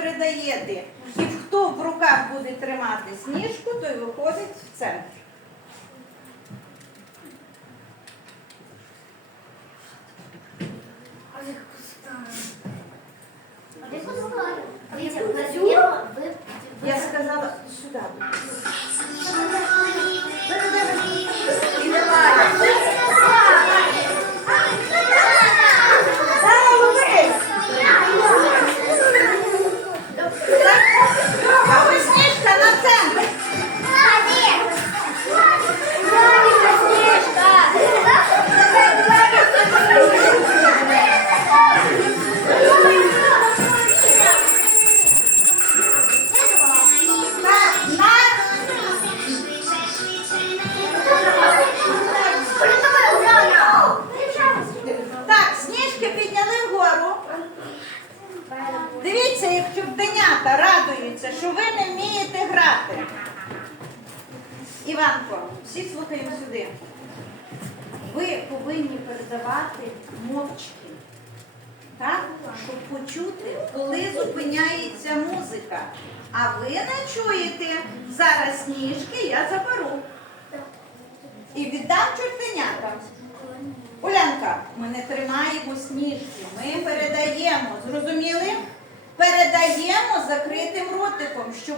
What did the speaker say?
передаєте. І хто в руках буде тримати сніжку, той виходить в центр. Я сказала сюди. Чуденята радуються, що ви не вмієте грати. Іванко, всі слухаємо сюди. Ви повинні передавати мовчки. Так, щоб почути, коли зупиняється музика. А ви не чуєте, зараз сніжки я заберу. І віддам чортенятам. Улянка, ми не тримаємо сніжки, ми передаємо. Зрозуміли? Закритим ротиком, щоб